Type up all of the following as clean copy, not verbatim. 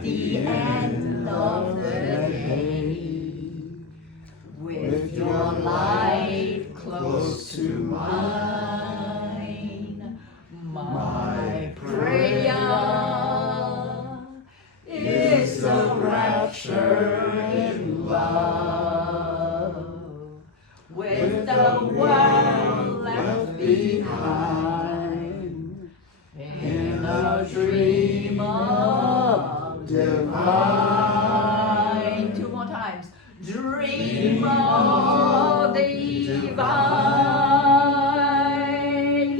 at the end of the day, with your light close to mine, my prayer is a rapture in love, with the world left behind, in a dream of divine. Two more times. Dream of divine.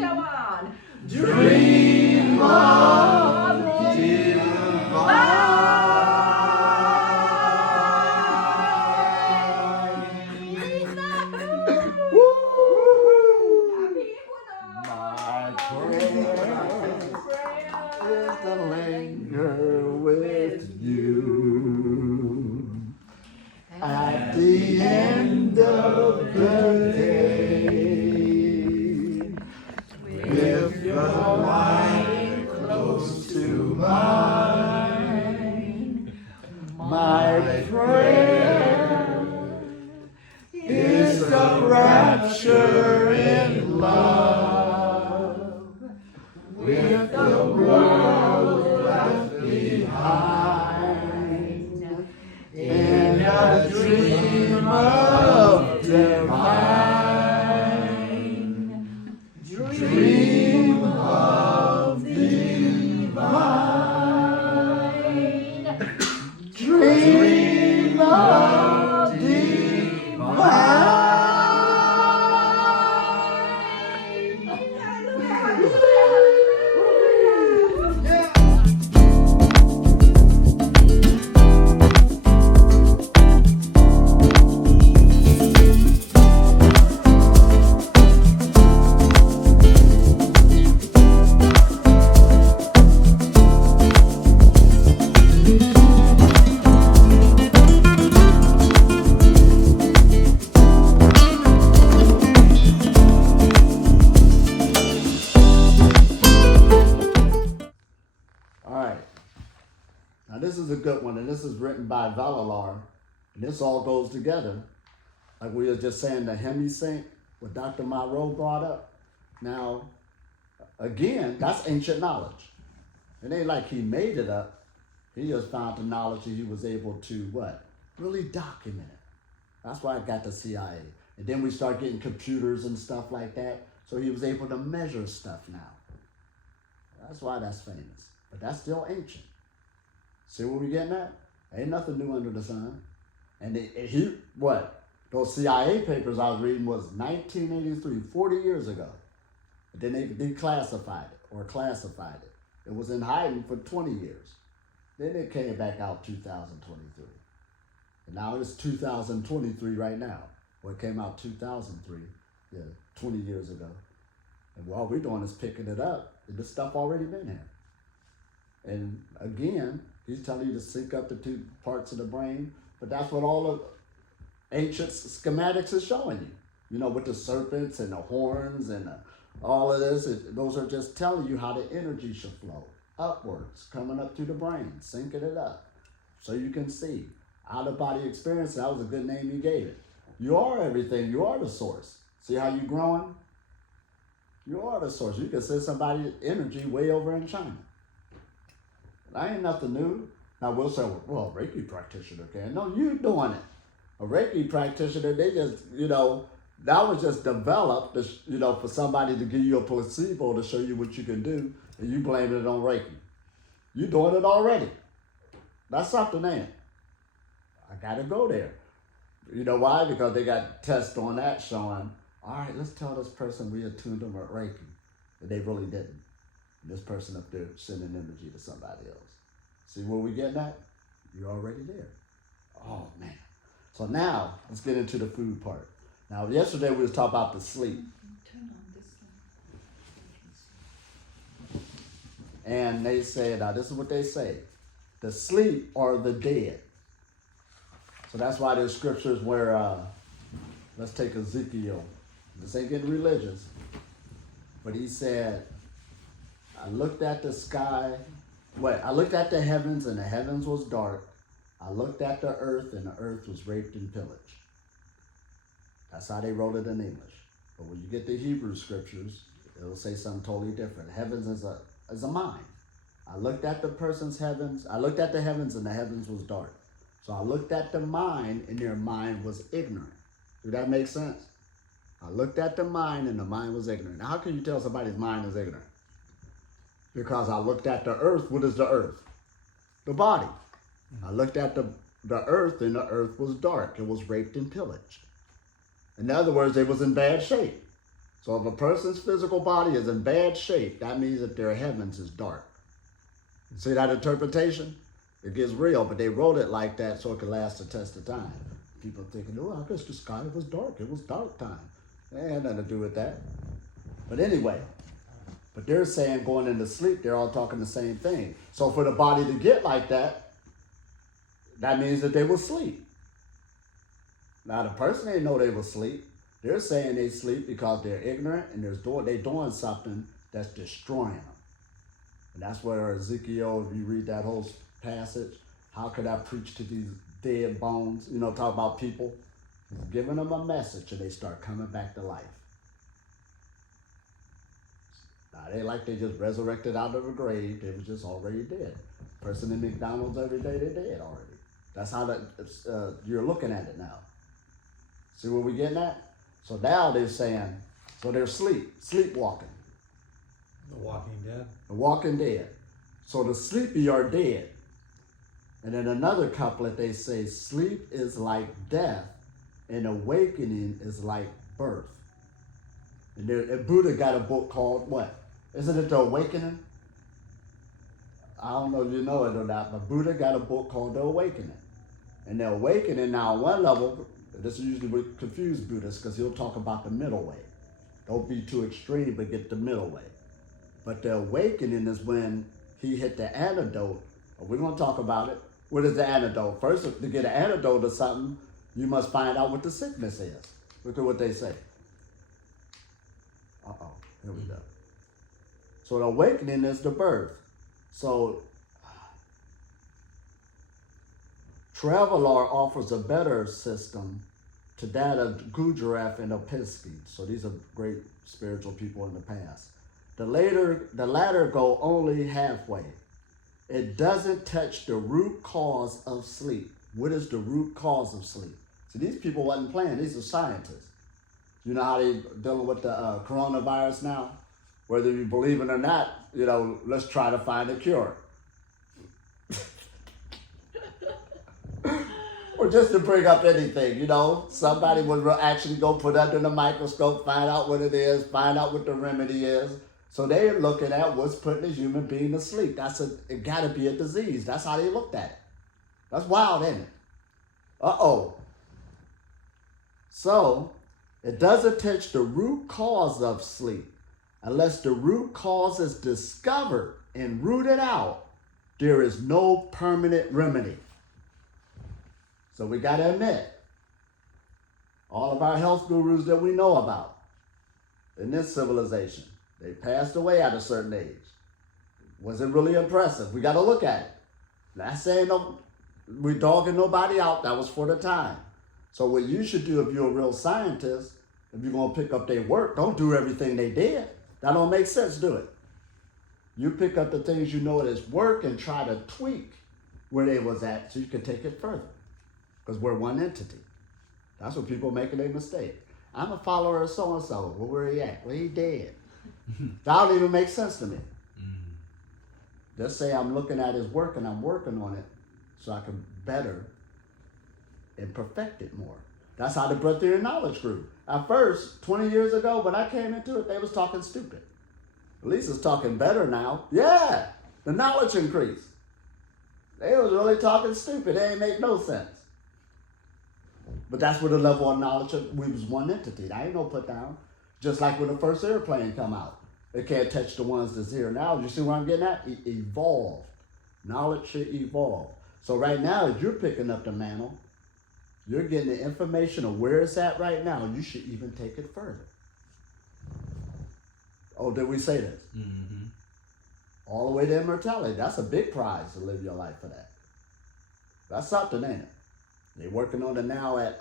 Come on. Dream of divine. My prayer is to linger with you at the end of the day, with your light close to mine. My prayer is a rapture in love, with the world left behind, in a dream of divine, dream of divine, dream of divine. This is a good one, and this is written by Valalar, and this all goes together. Like we were just saying, the hemisync, what Dr. Monroe brought up. Now, again, that's ancient knowledge. It ain't like he made it up. He just found the knowledge and he was able to, what? Really document it. That's why I got the CIA. And then we start getting computers and stuff like that, so he was able to measure stuff now. That's why that's famous. But that's still ancient. See what we're getting at? Ain't nothing new under the sun. And those CIA papers I was reading was 1983, 40 years ago. And then they declassified it or classified it. It was in hiding for 20 years. Then it came back out 2023. And now it's 2023 right now. Well, it came out 2003, 20 years ago. And all we're doing is picking it up. And this stuff already been here. And again, he's telling you to sync up the two parts of the brain, but that's what all of ancient schematics is showing you. You know, with the serpents and the horns and all of this, those are just telling you how the energy should flow upwards, coming up through the brain, syncing it up, so you can see. Out-of-body experience, that was a good name you gave it. You are everything. You are the source. See how you're growing? You are the source. You can send somebody's energy way over in China. That ain't nothing new. Now we'll say, well, a Reiki practitioner can. No, you doing it. A Reiki practitioner, they just, that was just developed, for somebody to give you a placebo to show you what you can do, and you blaming it on Reiki. You doing it already. That's something, ain't it? I gotta go there. You know why? Because they got tests on that showing, all right, let's tell this person we attuned them at Reiki. And they really didn't. This person up there sending energy to somebody else. See where we getting at? You're already there. Oh, man. So now, let's get into the food part. Now, yesterday we was talking about the sleep. Turn on this one. And they said, now this is what they say. The sleep are the dead. So that's why there's scriptures where, let's take Ezekiel. This ain't getting religious. But he said, I looked at the sky I looked at the heavens, and the heavens was dark. I looked at the earth, and the earth was raped and pillaged. That's how they wrote it in English. But when you get the Hebrew scriptures, it'll say something totally different. Heavens is a mind. I looked at the person's heavens. I looked at the heavens, and the heavens was dark. So I looked at the mind, and their mind was ignorant. Do that make sense? I looked at the mind, and the mind was ignorant. Now, how can you tell somebody's mind is ignorant? Because I looked at the earth. What is the earth? The body. I looked at the earth, and the earth was dark. It was raped and pillaged. In other words, it was in bad shape. So if a person's physical body is in bad shape, that means that their heavens is dark. See that interpretation? It gets real, but they wrote it like that so it could last the test of time. People thinking, oh, I guess the sky was dark. It was dark time. It had nothing to do with that. But anyway, but they're saying going into sleep, they're all talking the same thing. So for the body to get like that, that means that they will sleep. Now the person didn't know they were asleep. They're saying they sleep because they're ignorant and they're doing something that's destroying them. And that's where Ezekiel, if you read that whole passage, how could I preach to these dead bones? You know, talk about people. He's giving them a message and they start coming back to life. Now, they like they just resurrected out of the grave. They was just already dead. Person in McDonald's every day, they're dead already. That's how you're looking at it now. See where we're getting at? So now they're saying, so they're sleepwalking. The Walking Dead. The Walking Dead. So the sleepy are dead. And then another couplet, they say, sleep is like death and awakening is like birth. And Buddha got a book called what? Isn't it The Awakening? I don't know if you know it or not, but Buddha got a book called The Awakening. And The Awakening, now on one level, this usually would confuse Buddhists because he'll talk about the middle way. Don't be too extreme, but get the middle way. But the awakening is when he hit the antidote. We're going to talk about it. What is the antidote? First, to get an antidote to something, you must find out what the sickness is. Look at what they say. Here we go. So the awakening is the birth. So Traveler offers a better system to that of Gujarat and Opisky. So these are great spiritual people in the past. The latter go only halfway. It doesn't touch the root cause of sleep. What is the root cause of sleep? So these people wasn't playing. These are scientists. You know how they dealing with the coronavirus now? Whether you believe it or not, you know, let's try to find a cure. Or just to bring up anything, you know, somebody would actually go put under the microscope, find out what it is, find out what the remedy is. So they're looking at what's putting a human being to sleep. It got to be a disease. That's how they looked at it. That's wild, isn't it? So it doesn't touch the root cause of sleep. Unless the root cause is discovered and rooted out, there is no permanent remedy. So we got to admit, all of our health gurus that we know about in this civilization, they passed away at a certain age. Wasn't really impressive. We got to look at it. Not saying we're dogging nobody out. That was for the time. So what you should do if you're a real scientist, if you're going to pick up their work, don't do everything they did. That don't make sense, do it. You pick up the things you know is work and try to tweak where they was at so you can take it further. Because we're one entity. That's what people making a mistake. I'm a follower of so-and-so. Well, where he at? Well, he dead. That don't even make sense to me. Just say I'm looking at his work and I'm working on it so I can better and perfect it more. That's how the Breatharian knowledge grew. At first, 20 years ago, when I came into it, they was talking stupid. At least it's talking better now. Yeah, the knowledge increased. They was really talking stupid. It ain't make no sense. But that's where the level of knowledge of we was one entity. That ain't no put down. Just like when the first airplane come out. It can't touch the ones that's here now. You see where I'm getting at? Evolve. Knowledge should evolve. So right now, as you're picking up the mantle, you're getting the information of where it's at right now. You should even take it further. Oh, did we say this? Mm-hmm. all the way to immortality. That's a big prize to live your life for that. That's something, ain't it? They're working on it now at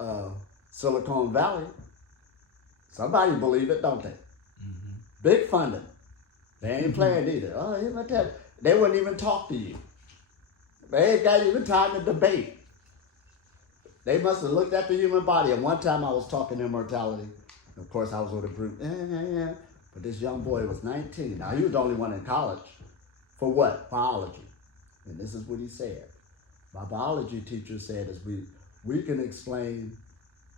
Silicon Valley. Somebody believe it, don't they? Mm-hmm. Big funding. They ain't playing either. Oh, immortality. They wouldn't even talk to you. They ain't got even time to debate. They must have looked at the human body. And one time I was talking immortality. Of course, I was with a group. But this young boy was 19. Now, he was the only one in college. For what? Biology. And this is what he said. My biology teacher said is we can explain,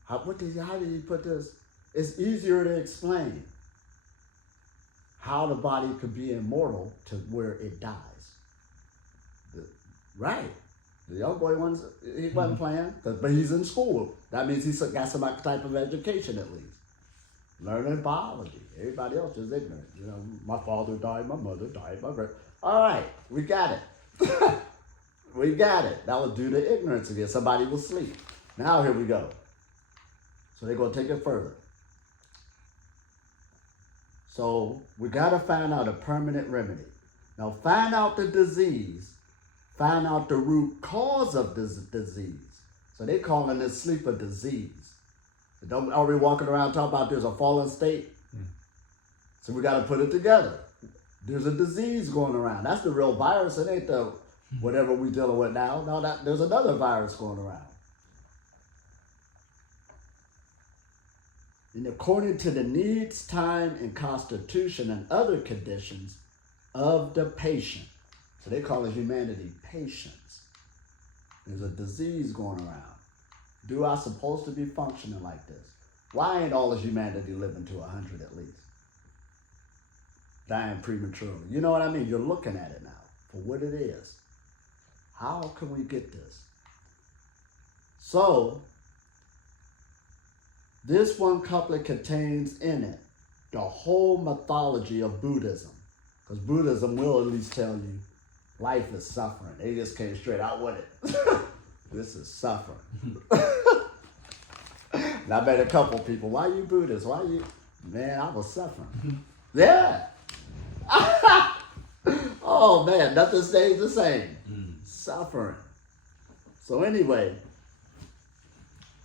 how did he put this? It's easier to explain how the body could be immortal to where it dies. Right. The young boy wasn't playing, but he's in school. That means he's got some type of education at least. Learning biology. Everybody else is ignorant. You know, my father died, my mother died, my brother. All right, we got it. We got it. That was due to ignorance again. Somebody was asleep. Now here we go. So they're going to take it further. So we got to find out a permanent remedy. Now find out the disease. Find out the root cause of this disease. So they're calling this sleep a disease. Are we walking around talking about there's a fallen state? So we got to put it together. There's a disease going around. That's the real virus. It ain't the whatever we're dealing with now. No, there's another virus going around. And according to the needs, time, and constitution and other conditions of the patient. So they call it humanity patients. There's a disease going around. Do I supposed to be functioning like this? Why ain't all of humanity living to 100 at least? Dying prematurely. You know what I mean? You're looking at it now for what it is. How can we get this? So, this one couplet contains in it the whole mythology of Buddhism. Because Buddhism will at least tell you life is suffering. They just came straight out with it. This is suffering. And I met a couple people. Why you Buddhist? Why you? Man, I was suffering. Yeah. Oh man, nothing stays the same. Suffering. So anyway,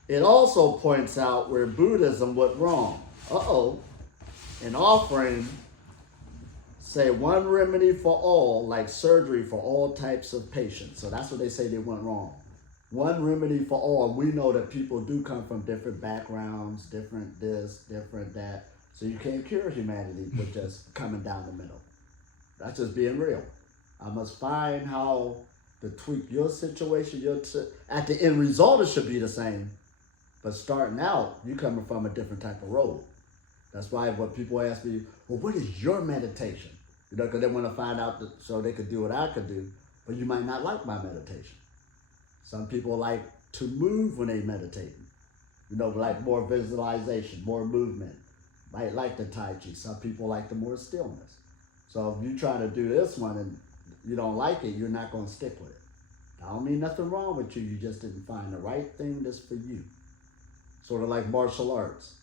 it also points out where Buddhism went wrong. An offering, say one remedy for all, like surgery for all types of patients. So that's what they say they went wrong. One remedy for all. We know that people do come from different backgrounds, different this, different that. So you can't cure humanity with just coming down the middle. That's just being real. I must find how to tweak your situation. At the end result, it should be the same. But starting out, you coming from a different type of road. That's why when people ask me, well, what is your meditation? You know, because they want to find out so they could do what I could do. But you might not like my meditation. Some people like to move when they meditating. You know, like more visualization, more movement. Might like the Tai Chi. Some people like the more stillness. So if you try to do this one and you don't like it, you're not going to stick with it. I don't mean nothing wrong with you. You just didn't find the right thing that's for you. Sort of like martial arts.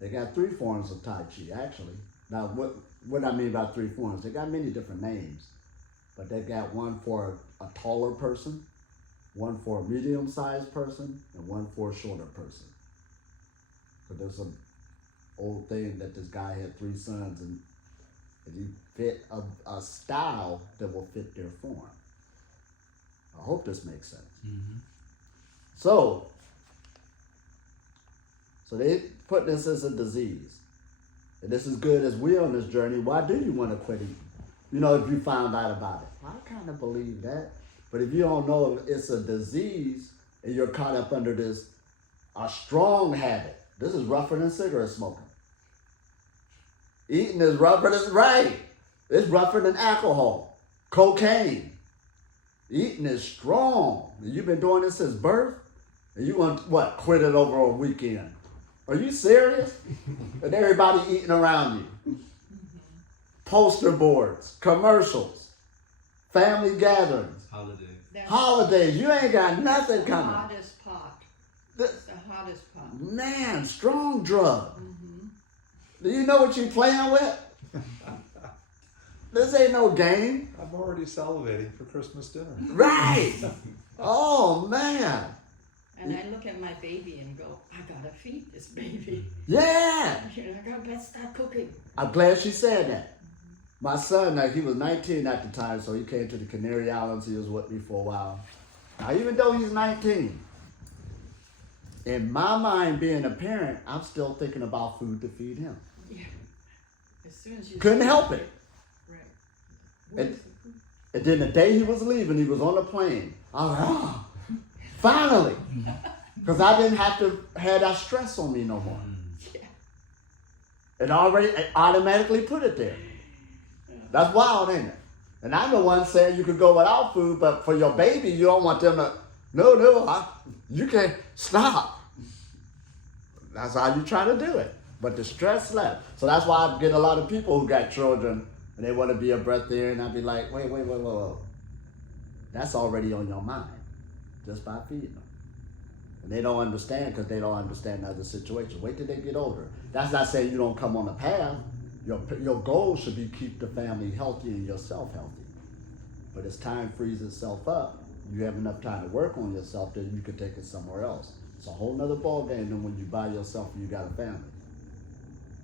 They got 3 forms of Tai Chi, actually. Now, what I mean by 3 forms, they got many different names. But they got one for a taller person, one for a medium-sized person, and one for a shorter person. So there's some old thing that this guy had 3 sons, and he fit a style that will fit their form. I hope this makes sense. Mm-hmm. So they put this as a disease. And this is good as we're on this journey. Why do you want to quit eating? You know, if you found out about it. I kind of believe that. But if you don't know if it's a disease and you're caught up under this, a strong habit. This is rougher than cigarette smoking. Eating is rougher than, right. It's rougher than alcohol, cocaine. Eating is strong. You've been doing this since birth? And you want, quit it over a weekend? Are you serious? And everybody eating around you. Poster boards, commercials, family gatherings. Holidays. You ain't got nothing coming. The hottest pot. It's the hottest pot. Man, strong drug. Mm-hmm. Do you know what you're playing with? This ain't no game. I'm already salivating for Christmas dinner. Right. Oh, man. And I look at my baby and go, I gotta feed this baby. Yeah. I gotta start cooking. I'm glad she said that. My son, like, he was 19 at the time, so he came to the Canary Islands. He was with me for a while. Now, even though he's 19, in my mind, being a parent, I'm still thinking about food to feed him. Yeah. As soon as you Couldn't help it. Right. And then the day he was leaving, he was on the plane. I was like, oh, finally. Because I didn't have to have that stress on me no more. Yeah. It automatically put it there. That's wild, ain't it? And I'm the one saying you could go without food, but for your baby, you don't want them to, you can't stop. That's how you try to do it. But the stress left. So that's why I get a lot of people who got children and they want to be a breatharian. I'd be like, wait. That's already on your mind just by feeding them. And they don't understand because they don't understand other situations. Wait till they get older. That's not saying you don't come on the path. Your goal should be keep the family healthy and yourself healthy. But as time frees itself up, you have enough time to work on yourself, then you can take it somewhere else. It's a whole nother ball game than when you by yourself and you got a family.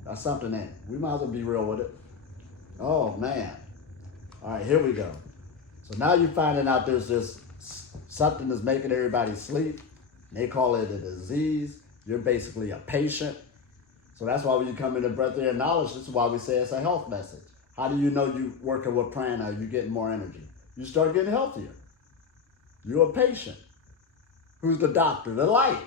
That's something that we might as well be real with it. Oh man. All right, here we go. So now you're finding out there's this something that's making everybody sleep. They call it a disease. You're basically a patient. So that's why when you come into Breatharian knowledge, this is why we say it's a health message. How do you know you're working with prana, you're getting more energy? You start getting healthier. You're a patient. Who's the doctor? The light.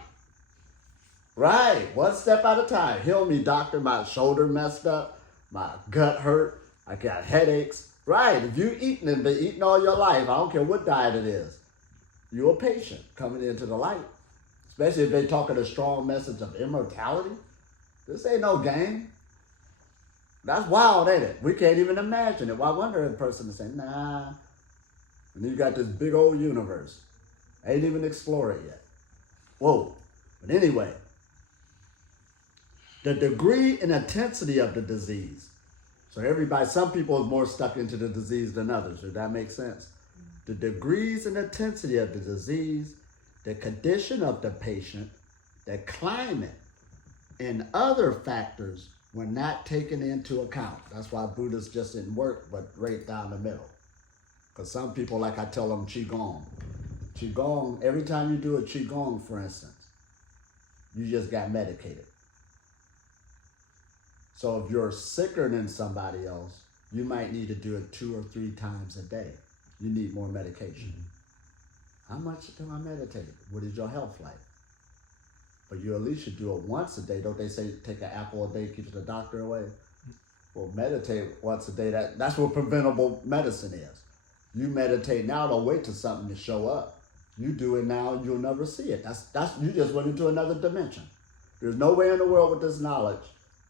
Right, one step at a time. Heal me, doctor. My shoulder messed up. My gut hurt. I got headaches. Right, if you eating and been eating all your life, I don't care what diet it is, you're a patient coming into the light. Especially if they're talking a strong message of immortality. This ain't no game. That's wild, ain't it? We can't even imagine it. Well, I wonder if a person is saying, nah. And you got this big old universe. Ain't even explored it yet. Whoa. But anyway, the degree and intensity of the disease. So some people are more stuck into the disease than others. Does that make sense? The degrees and intensity of the disease, the condition of the patient, the climate, and other factors were not taken into account. That's why Buddhists just didn't work, but right down the middle. Because some people, like I tell them, Qigong. Qigong, every time you do a Qigong, for instance, you just got medicated. So if you're sicker than somebody else, you might need to do it 2 or 3 times a day. You need more medication. How much do I meditate? What is your health like? But you at least should do it once a day. Don't they say take an apple a day keeps the doctor away? Well, meditate once a day. That's what preventable medicine is. You meditate now, don't wait till something to show up. You do it now, you'll never see it. That's you just went into another dimension. There's no way in the world with this knowledge,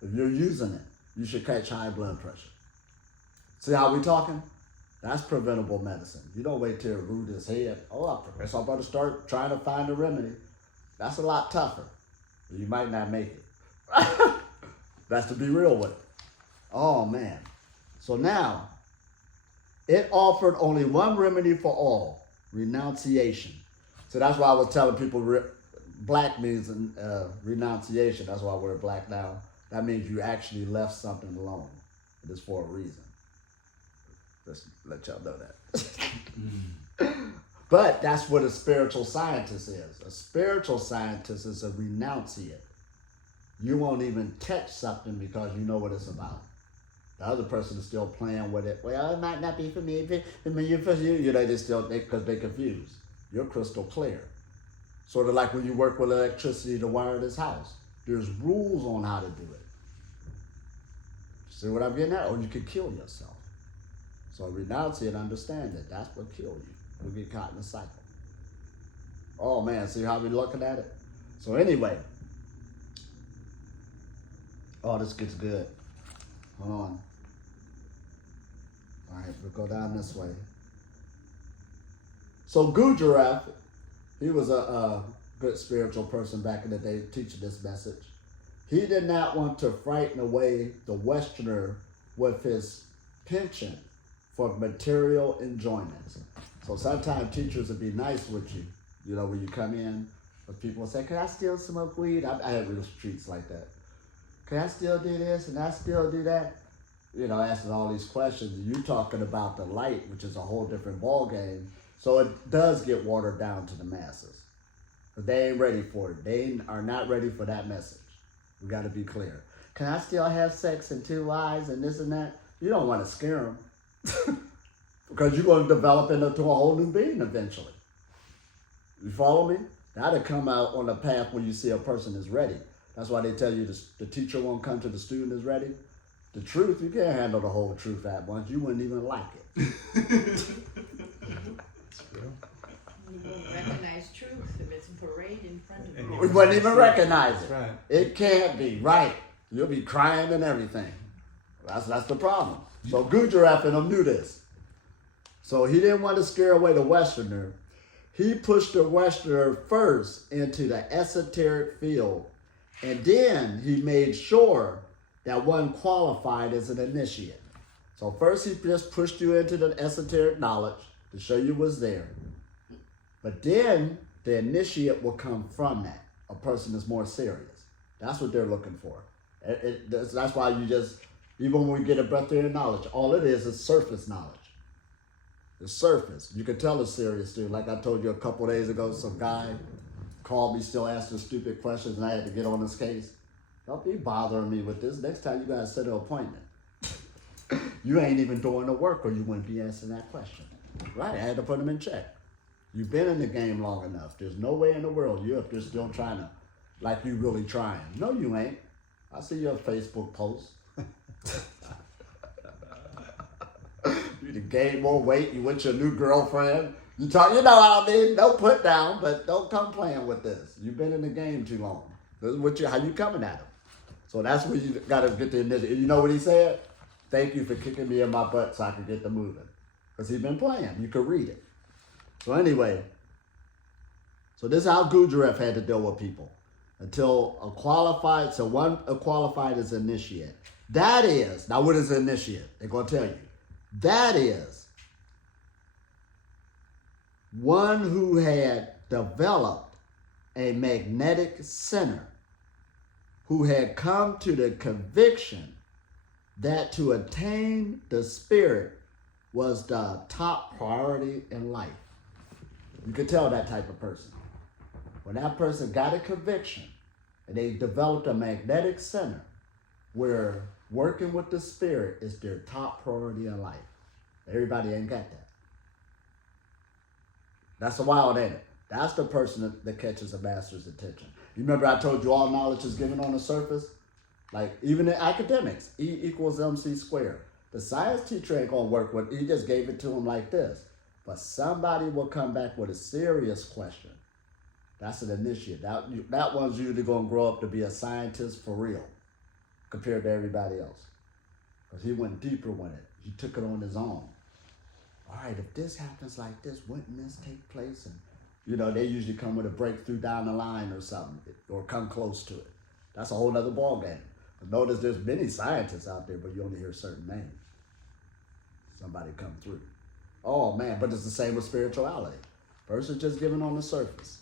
if you're using it, you should catch high blood pressure. See how we talking? That's preventable medicine. You don't wait till it root his head. Oh, I guess I'm about to start trying to find a remedy. That's a lot tougher. You might not make it. That's to be real with it. Oh, man. So now, it offered only one remedy for all, renunciation. So that's why I was telling people black means renunciation. That's why I wear black now. That means you actually left something alone. It is for a reason. Just let y'all know that. But that's what a spiritual scientist is. A spiritual scientist is a renunciate. You won't even touch something because you know what it's about. The other person is still playing with it. Well, it might not be for me. For you. You know, because they're confused. You're crystal clear. Sort of like when you work with electricity to wire this house. There's rules on how to do it. See what I'm getting at? Or you could kill yourself. So renounce it, understand that that's what killed you. You'll get caught in a cycle. Oh man, see how we're looking at it? So anyway. Oh, this gets good. Hold on. All right, we'll go down this way. So Gujarat, he was a good spiritual person back in the day teaching this message. He did not want to frighten away the Westerner with his penchant for material enjoyments. So sometimes teachers would be nice with you, you know, when you come in, but people will say, can I still smoke weed? I had real streets like that. Can I still do this and I still do that? You know, asking all these questions. You talking about the light, which is a whole different ball game. So it does get watered down to the masses. But they ain't ready for it. They are not ready for that message. We got to be clear. Can I still have sex and 2 eyes and this and that? You don't want to scare them. Because you're going to develop into a whole new being eventually. You follow me? That'll come out on the path where you see a person is ready. That's why they tell you the teacher won't come till the student is ready. The truth, you can't handle the whole truth at once. You wouldn't even like it. That's true. You won't recognize truth if it's a parade in front of you. We wouldn't even recognize it. That's right. It can't be, right. You'll be crying and everything. That's the problem. So Gujarat and them knew this. So he didn't want to scare away the Westerner. He pushed the Westerner first into the esoteric field, and then he made sure that one qualified as an initiate. So first he just pushed you into the esoteric knowledge to show you was there. But then the initiate will come from that. A person is more serious. That's what they're looking for. That's why you just, even when we get a breatharian knowledge, all it is surface knowledge. The surface. You can tell it's serious, dude. Like I told you a couple days ago, some guy called me still asking stupid questions and I had to get on his case. Don't be bothering me with this. Next time you gotta set an appointment. You ain't even doing the work or you wouldn't be answering that question. Right, I had to put him in check. You've been in the game long enough. There's no way in the world you're up there still trying to, like you really trying. No, you ain't. I see your Facebook post. You done gained more weight. You with your new girlfriend. You talk. You know what I mean. Don't put down, but don't come playing with this. You've been in the game too long. This is what how you coming at him. So that's where you got to get the initiative. You know what he said? Thank you for kicking me in my butt so I could get the moving. Because he's been playing. You could read it. So anyway, so this is how Gujarat had to deal with people. Until one qualified as initiate. That is, now what is an initiate? They're going to tell you. That is one who had developed a magnetic center, who had come to the conviction that to attain the spirit was the top priority in life. You could tell that type of person. When that person got a conviction and they developed a magnetic center where working with the spirit is their top priority in life. Everybody ain't got that. That's a wild, ain't it? That's the person that catches a master's attention. You remember I told you all knowledge is given on the surface? Like even in academics, E equals MC squared. The science teacher ain't gonna work with, he just gave it to him like this. But somebody will come back with a serious question. That's an initiate. That one's usually gonna grow up to be a scientist for real, compared to everybody else. Because he went deeper with it. He took it on his own. All right, if this happens like this, wouldn't this take place? And, you know, they usually come with a breakthrough down the line or something, or come close to it. That's a whole other ball game. But notice there's many scientists out there, but you only hear certain names. Somebody come through. Oh, man, but it's the same with spirituality. First, it's just given on the surface.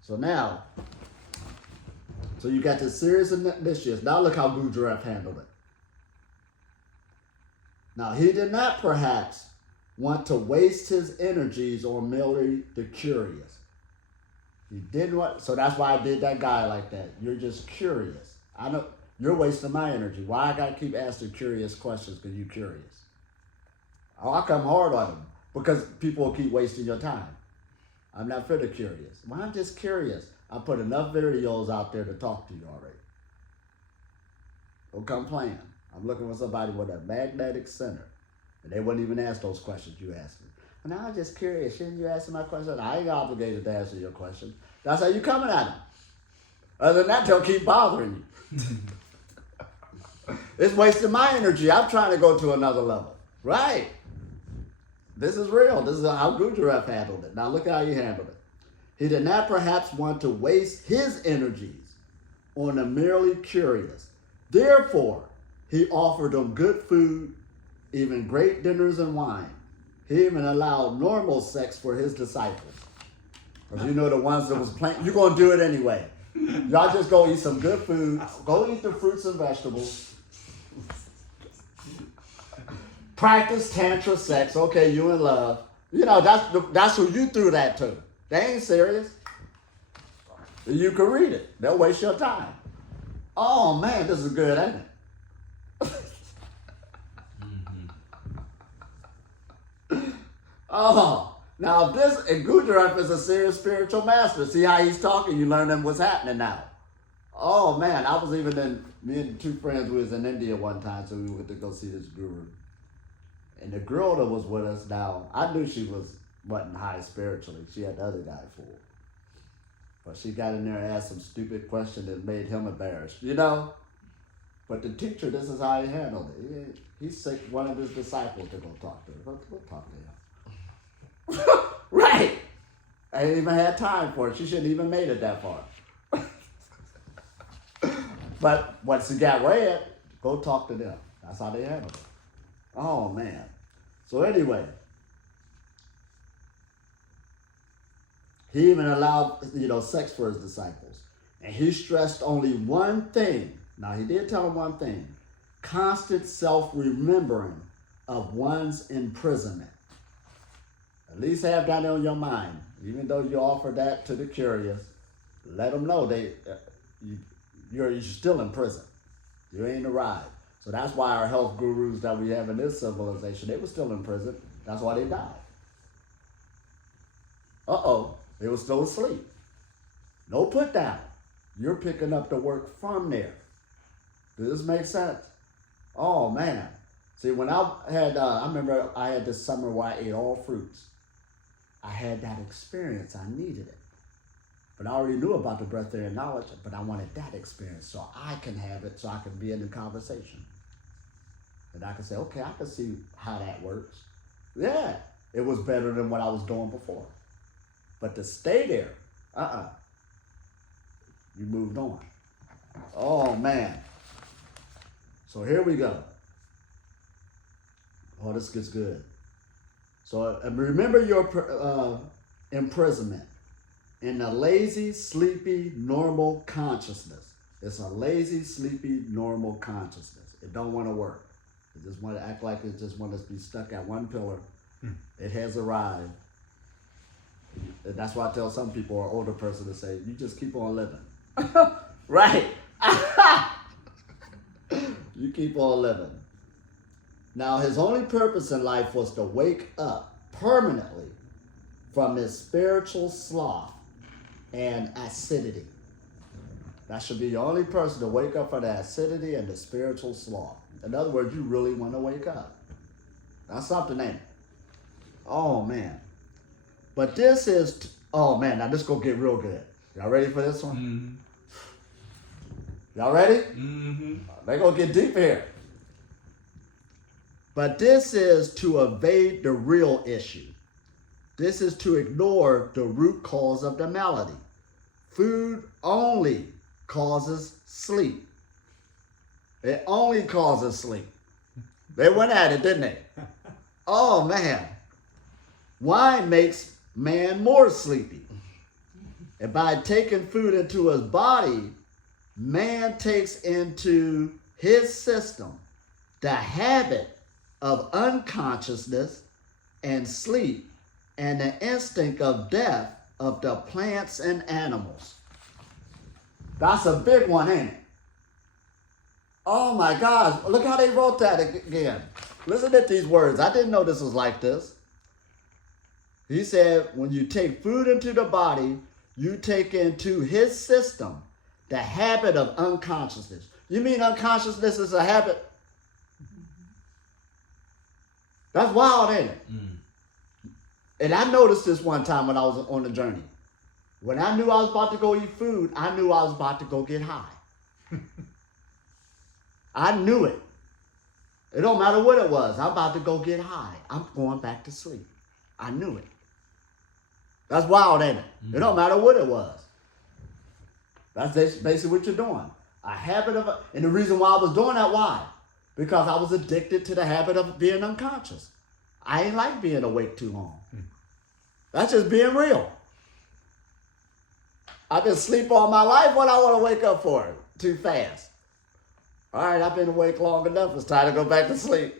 So now, so you got this serious initiative. Now look how Gujarat handled it. Now, he did not perhaps want to waste his energies on merely the curious. He didn't want, so that's why I did that guy like that. You're just curious. I know you're wasting my energy. Why I gotta keep asking curious questions because you're curious? I'll come hard on them because people will keep wasting your time. I'm not for the curious. Well, I'm just curious. I put enough videos out there to talk to you already. Don't come playing. I'm looking for somebody with a magnetic center. And they wouldn't even ask those questions you asked me. And I'm just curious. Shouldn't you answer my question? I ain't obligated to answer your question. That's how you coming at them. Other than that, they'll keep bothering you. It's wasting my energy. I'm trying to go to another level. Right. This is real. This is how Gujarat handled it. Now look how he handled it. He did not perhaps want to waste his energies on the merely curious. Therefore, he offered them good food even great dinners and wine. He even allowed normal sex for his disciples. Because you know the ones that was playing, you're going to do it anyway. Y'all just go eat some good food. Go eat the fruits and vegetables. Practice tantra sex. Okay, you in love. You know, that's who you threw that to. They ain't serious. You can read it. They'll waste your time. Oh, man, this is good, ain't it? Oh, now this, and Gujarat is a serious spiritual master. See how he's talking? You learn them what's happening now. Oh, man, I was even in, me and two friends, we was in India one time, so we went to go see this guru. And the girl that was with us now, I knew she wasn't high spiritually. She had the other guy fooled. But she got in there and asked some stupid question that made him embarrassed, you know? But the teacher, this is how he handled it. He sent one of his disciples to go talk to her. Go talk to him. Right. I ain't even had time for it. She shouldn't even made it that far. But once he got read, go talk to them. That's how they handle it. Oh, man. So anyway, he even allowed, sex for his disciples. And he stressed only one thing. Now, he did tell them one thing. Constant self-remembering of one's imprisonment. At least have that on your mind. Even though you offer that to the curious, let them know you're still in prison. You ain't arrived. So that's why our health gurus that we have in this civilization, they were still in prison. That's why they died. They were still asleep. No put down. You're picking up the work from there. Does this make sense? Oh, man. See, when I remember I had this summer where I ate all fruits. I had that experience. I needed it. But I already knew about the breatharian knowledge, but I wanted that experience so I can have it, so I can be in the conversation. And I can say, okay, I can see how that works. Yeah, it was better than what I was doing before. But to stay there, you moved on. Oh, man. So here we go. Oh, this gets good. So remember your imprisonment in a lazy, sleepy, normal consciousness. It's a lazy, sleepy, normal consciousness. It don't want to work. It just want to act like it just wants to be stuck at one pillar. It has arrived. And that's why I tell some people or older person to say, you just keep on living. Right. You keep on living. Now, his only purpose in life was to wake up permanently from his spiritual sloth and acidity. That should be your only person to wake up from the acidity and the spiritual sloth. In other words, you really want to wake up. That's something, ain't it? Oh, man. But this is, now this going to get real good. Y'all ready for this one? Mm-hmm. Y'all ready? Mm-hmm. They're going to get deep here. But this is to evade the real issue. This is to ignore the root cause of the malady. Food only causes sleep. It only causes sleep. They went at it, didn't they? Oh, man. Wine makes man more sleepy. And by taking food into his body, man takes into his system the habit of unconsciousness and sleep and the instinct of death of the plants and animals. That's a big one, ain't it? Oh my gosh, look how they wrote that again. Listen to these words. I didn't know this was like this. He said, when you take food into the body, you take into his system the habit of unconsciousness. You mean unconsciousness is a habit? That's wild, ain't it? Mm. And I noticed this one time when I was on the journey. When I knew I was about to go eat food, I knew I was about to go get high. I knew it. It don't matter what it was. I'm about to go get high. I'm going back to sleep. I knew it. That's wild, ain't it? Mm-hmm. It don't matter what it was. That's basically what you're doing. A habit of, and the reason why I was doing that, why? because I was addicted to the habit of being unconscious. I ain't like being awake too long. That's just being real. I've been asleep all my life. What I want to wake up for? Too fast. All right, I've been awake long enough. It's time to go back to sleep.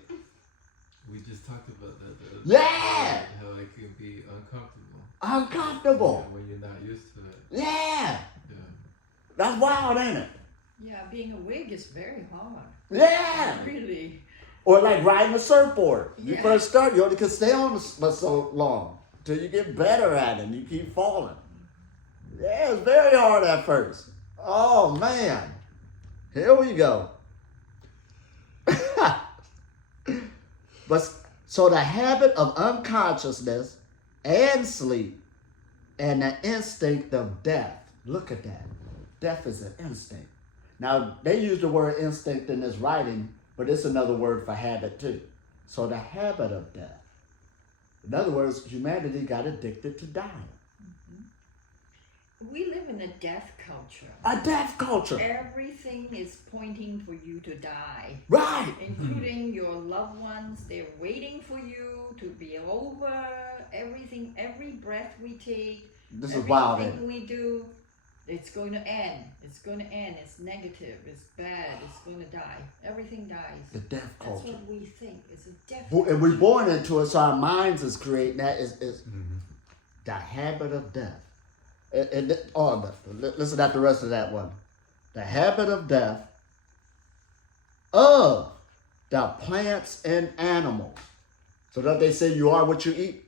We just talked about that. Yeah! How it can be uncomfortable. Uncomfortable. When you're not used to it. Yeah. Yeah. That's wild, ain't it? Yeah, being awake is very hard. Yeah. Really. Or like riding a surfboard. You Yeah. first start, you only can stay on it for so long till you get better at it and you keep falling. Yeah, it's very hard at first. Oh man. Here we go. But so the habit of unconsciousness and sleep and the instinct of death. Look at that. Death is an instinct. Now, they use the word instinct in this writing, but it's another word for habit too. So the habit of death. In other words, humanity got addicted to dying. We live in a death culture. A death culture. Everything is pointing for you to die. Right. Including your loved ones. They're waiting for you to be over. Everything, every breath we take, This is wild. everything we do, it's going to end. It's going to end. It's negative. It's bad. It's going to die. Everything dies. The death That's culture. what we think. It's a death And we're born into it, so our minds is creating that. Is the habit of death. Listen at the rest of that one. The habit of death of the plants and animals. So don't they say you are what you eat?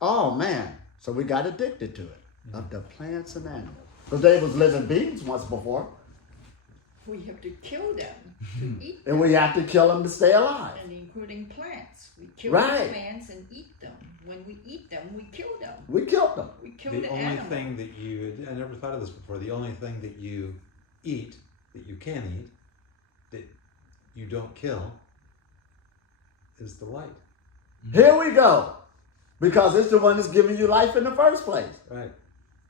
Oh man. So we got addicted to it. Of the plants and animals. Because they was living beings once before. We have to kill them to eat them. And we have to kill them to stay alive. And including plants. We kill Right. the plants and eat them. When we eat them, we kill them. We killed them. We kill The the only animal. thing that I never thought of this before, the only thing that you eat, that you can eat, that you don't kill, is the light. Here we go. Because it's the one that's giving you life in the first place. Right.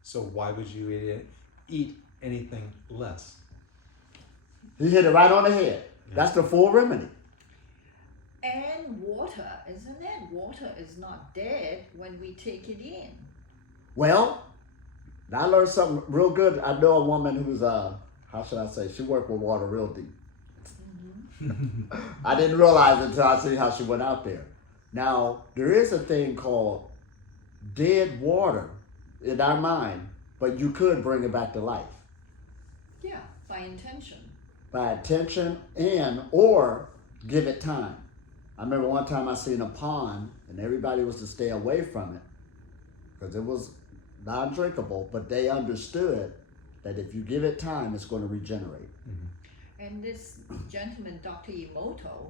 So why would you eat anything less? He hit it right on the head. Yeah. That's the full remedy. And water, isn't it? Water is not dead when we take it in. Well, I learned something real good. I know a woman who's, how should I say, she worked with water real deep. I didn't realize it until I see how she went out there. Now, there is a thing called dead water in our mind, but you could bring it back to life Yeah, by intention. by attention or give it time. I remember one time I seen a pond and everybody was to stay away from it because it was non-drinkable, but they understood that if you give it time, it's going to regenerate. And this gentleman, Dr. Emoto,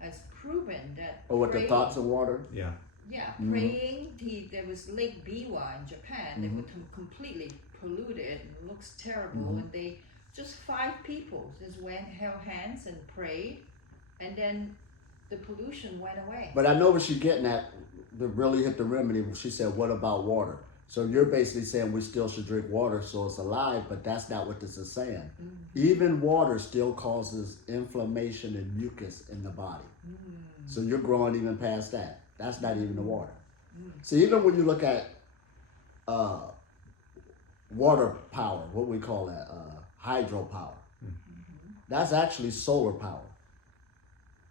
has proven that Or with the praying- thoughts of water. Yeah. Yeah, praying. There was Lake Biwa in Japan. They were completely polluted and looks terrible. And they just 5 people just went, held hands and prayed, and then the pollution went away. But I know what she's getting at, to really hit the remedy. She said, what about water? So you're basically saying we still should drink water so it's alive, but that's not what this is saying. Even water still causes inflammation and mucus in the body. So you're growing even past that. That's not even the water. See, even when you look at water power, what we call that, hydropower, that's actually solar power.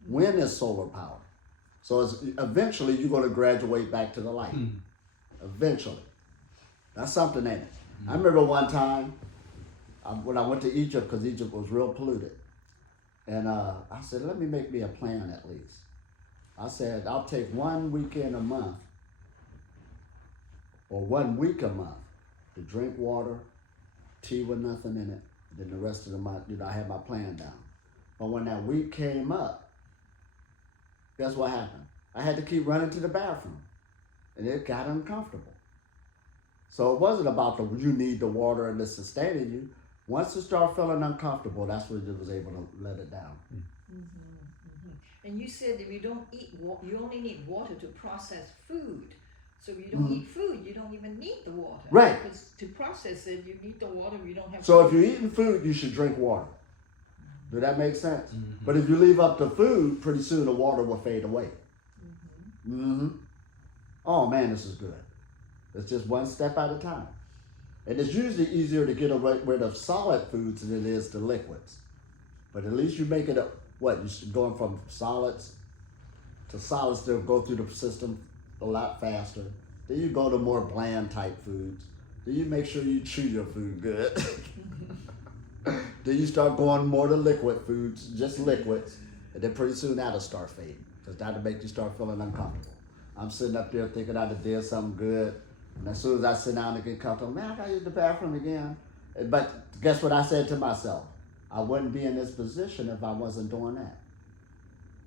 Wind is solar power. So eventually you're going to graduate back to the light. Eventually. That's something, ain't it? I remember one time when I went to Egypt, because Egypt was real polluted. And I said, let me make me a plan at least. I said, I'll take 1 weekend a month or 1 week a month to drink water, tea with nothing in it. Then the rest of the month, I had my plan down. But when that week came up, guess what happened? I had to keep running to the bathroom. And it got uncomfortable. So it wasn't about you need the water and it's sustaining you. Once you start feeling uncomfortable, that's when you was able to let it down. And you said if you don't eat, you only need water to process food. So if you don't eat food, you don't even need the water. Right. Because to process it, you need the water. You don't have. So food. if you're eating food, you should drink water. Do that make sense? Mhm. But if you leave up the food, pretty soon the water will fade away. Oh man, this is good. It's just one step at a time. And it's usually easier to get rid of solid foods than it is the liquids. But at least you make it you're going from solids to solids to go through the system a lot faster. Then you go to more bland type foods. Then you make sure you chew your food good. Then you start going more to liquid foods, just liquids. And then pretty soon that'll start fading. Because that'll make you start feeling uncomfortable. I'm sitting up there thinking I did something good. And as soon as I sit down and get comfortable, man, I gotta use the bathroom again. But guess what I said to myself? I wouldn't be in this position if I wasn't doing that.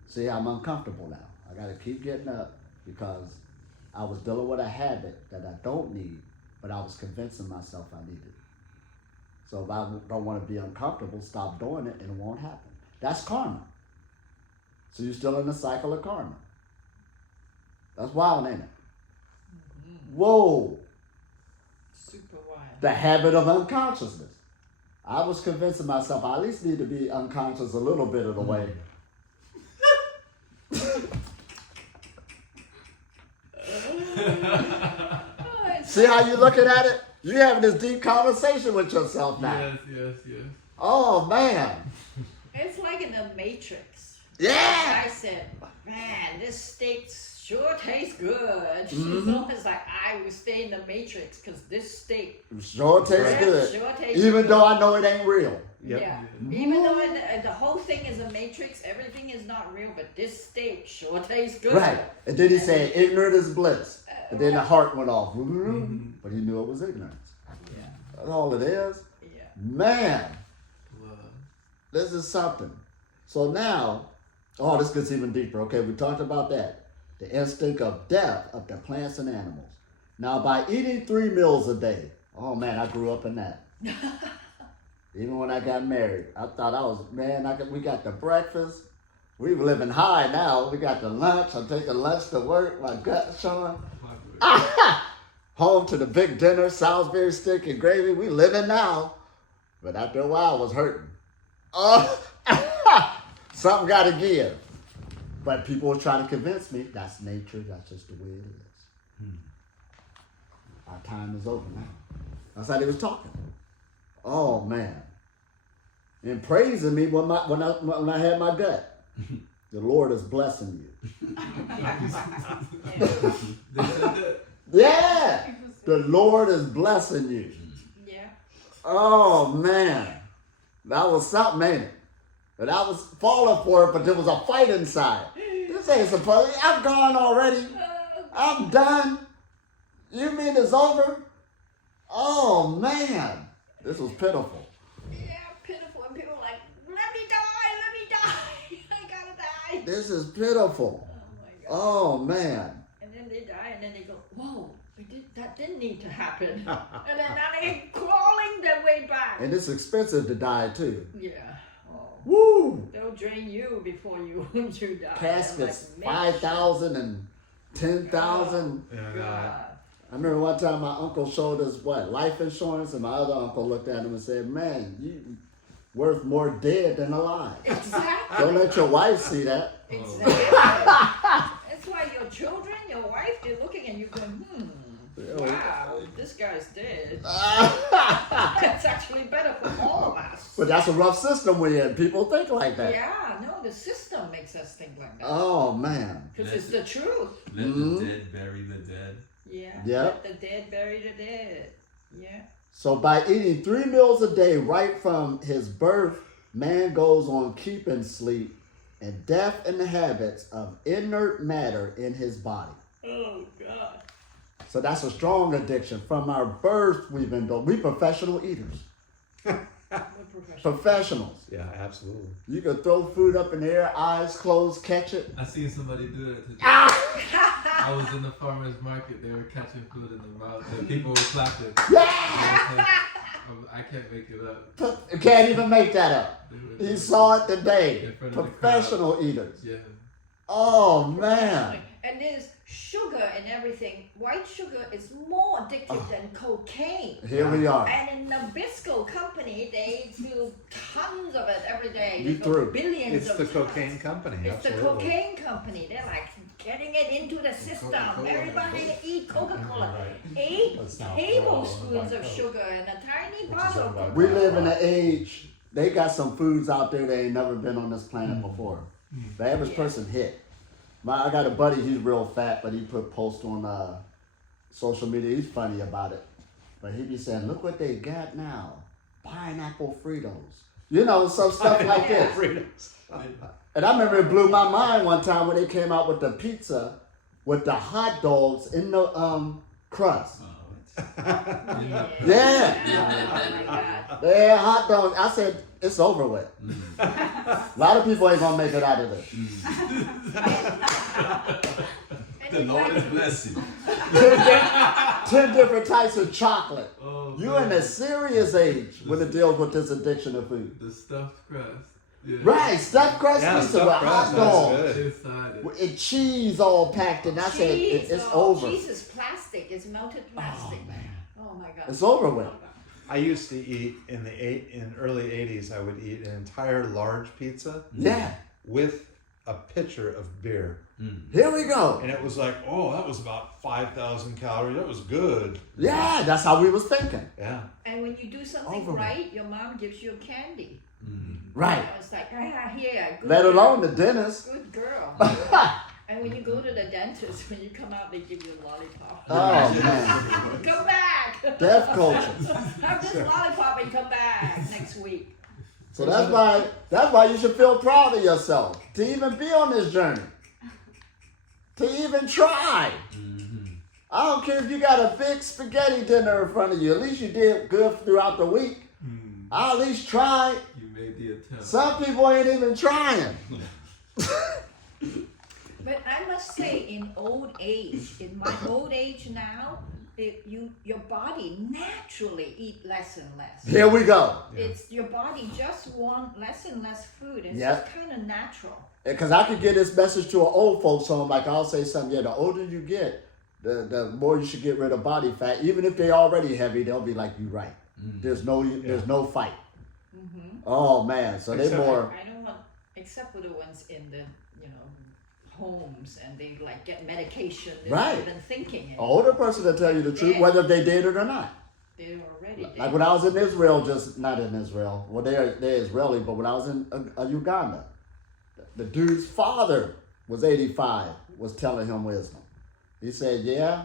See, I'm uncomfortable now. I gotta keep getting up because I was dealing with a habit that I don't need, but I was convincing myself I needed. So if I don't want to be uncomfortable, stop doing it and it won't happen. That's karma. So you're still in the cycle of karma. That's wild, ain't it? Whoa. Super wild. The habit of unconsciousness. I was convincing myself I at least need to be unconscious a little bit of the way. See how you're looking at it? You're having this deep conversation with yourself now. Yes. Oh, man. It's like in the Matrix. Yeah. I said, man, this steak sure tastes good. You know, it's like I would stay in the Matrix because this steak Sure tastes good. Sure tastes Even good. though I know it ain't real. Yep. Yeah. Even though the whole thing is a Matrix, everything is not real, but this steak sure tastes good. Right. And then he said, ignorant is bliss. And then the right. heart went off. But he knew it was ignorance. Yeah. That's all it is. Yeah. Man, Love. this is something. So now, this gets even deeper. Okay, we talked about that. The instinct of death of the plants and animals. Now, by eating 3 meals a day, oh man, I grew up in that. Even when I got married, I thought I was, we got the breakfast. We were living high now. We got the lunch. I'm taking lunch to work. My gut's showing. Home to the big dinner, Salisbury steak and gravy. We living now. But after a while, I was hurting. Something got to give. But people were trying to convince me that's nature. That's just the way it is. Our time is over now. That's how they was talking. Oh man. And praising me when I had my gut. The Lord is blessing you. They said that. Yeah. The Lord is blessing you. Yeah. Oh man. That was something, ain't it? And I was falling for it, but there was a fight inside. This ain't supposed. I'm gone already. I'm done. You mean it's over? Oh man. This was pitiful. Yeah, pitiful. And people are like, let me die. I gotta die. This is pitiful. Oh my God. Oh man. And then they die, and then they go, whoa, that didn't need to happen. And then now they're crawling their way back. And it's expensive to die too. Yeah. Oh. Woo! They'll drain you before you die. Caskets, I'm like, 5,000 and 10,000. Yeah, God. I remember one time my uncle showed us life insurance, and my other uncle looked at him and said, "Man, you worth more dead than alive. Exactly. Don't let your wife see that." Exactly. That's why your children, your wife, they're looking at you going, wow, this guy's dead. It's actually better for all of us. But that's a rough system we're in. People think like that. Yeah, no, the system makes us think like that. Oh man. Because it's the truth. Let the dead bury the dead. Yeah. Yep. Let the dead bury the dead. Yeah. So by eating 3 meals a day right from his birth, man goes on keeping sleep and death in the habits of inert matter in his body. Oh, God. So that's a strong addiction. From our birth, we've been doing. We professional eaters. We're professional. Professionals. Yeah, absolutely. You can throw food up in the air, eyes closed, catch it. I seen somebody do it today. I was in the farmer's market. They were catching food in the mouth, and people were clapping. I can't make it up. You can't even make that up. They were- He saw it today. In front of the Professional eaters. Yeah. Oh man. And there's sugar and everything. White sugar is more addictive than cocaine. Here we are. And in Nabisco company, they do tons of it every day. You They go through. billions It's of the tons. cocaine company. It's the absolutely. cocaine company. They're like getting it into the system. Coca-Cola. Everybody eat Coca-Cola. Right. 8 Let's not tablespoons throw of Coke. sugar and a tiny Which is bottle of about- We live in an age, they got some foods out there that ain't never been on this planet Mm. before. The average Yeah. person hit. I got a buddy, he's real fat, but he put posts on social media. He's funny about it. But he be saying, look what they got now. Pineapple Fritos. You know, some stuff like this. Fritos. And I remember it blew my mind one time when they came out with the pizza with the hot dogs in the crust. Yeah. Yeah. Oh my God. They had hot dogs. I said, it's over with. A lot of people ain't gonna make it out of this. And The it's Lord like- is blessing. 10 different types of chocolate. Oh, You in man. a serious age when it deals with this addiction of food. The stuffed crust. Yeah. Right, stuffed crust Yeah, pizza with stuffed crust, hot that's dogs. good. Inside it. And cheese all packed in. I said, Cheese, it's oh, over. Cheese is plastic. It's melted plastic. Oh my God. It's over with. I used to eat in early 80s. I would eat an entire large pizza Yeah, with a pitcher of beer, here we go. and it was like, oh, that was about 5,000 calories. That was good. Yeah, that's how we was thinking. Yeah. And when you do something Over with. right, your mom gives you a candy. Right. It's like, here, good Let girl. alone the dentist. Good girl. And when you go to the dentist, when you come out, they give you a lollipop. Oh man, Come back. death culture. Have this lollipop and come back next week. So that's why you should feel proud of yourself to even be on this journey, to even try. I don't care if you got a big spaghetti dinner in front of you. At least you did good throughout the week. I'll at least try. You made the attempt. Some people ain't even trying. But I must say, in old age, in my old age now, your body naturally eat less and less. Here we go. It's your body just want less and less food. It's Yep. just kind of natural. Because I could get this message to an old folks home, like I'll say something, yeah, the older you get, the more you should get rid of body fat. Even if they already heavy, they'll be like, you right. There's no fight. Oh man, so they Except- more I don't want, except for the ones in the, homes and they like get medication. They're Right. not even thinking it. an older person to tell you the truth, whether they did it or not. They're already dead. Like when I was in Israel, not in Israel. Well, they're Israeli, but when I was in Uganda, the dude's father was 85, was telling him wisdom. He said, "Yeah,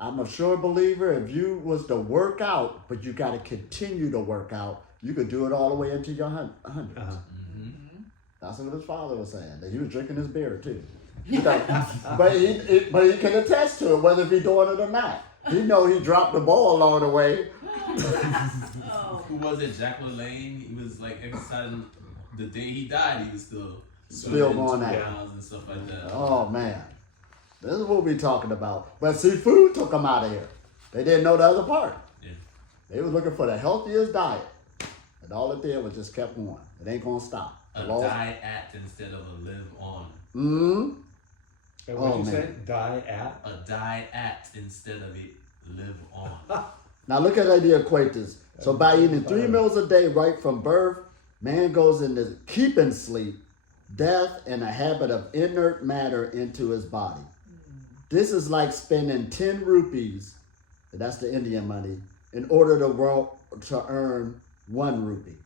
I'm a sure believer. If you was to work out, but you got to continue to work out, you could do it all the way into your hundreds." That's what his father was saying. That he was drinking his beer too. but he can attest to it, whether he doing it or not. He know he dropped the ball along the way. Oh. Who was it? Jack LaLanne. He was like exercising. The day he died, he was still Still swimming going 2 at it. miles and stuff like that. Oh man, this is what we talking about. But see, food took them out of here. They didn't know the other part. Yeah. They was looking for the healthiest diet, and all it did was just kept going. It ain't gonna stop. A die at instead of a live on. Mm-hmm. And what Oh, did you say? man. Die at? A die at instead of a live on. Now look at how they equate this. So by eating 3 meals a day right from birth, man goes into keeping sleep, death, and a habit of inert matter into his body. This is like spending 10 rupees, that's the Indian money, in order to earn 1 rupee.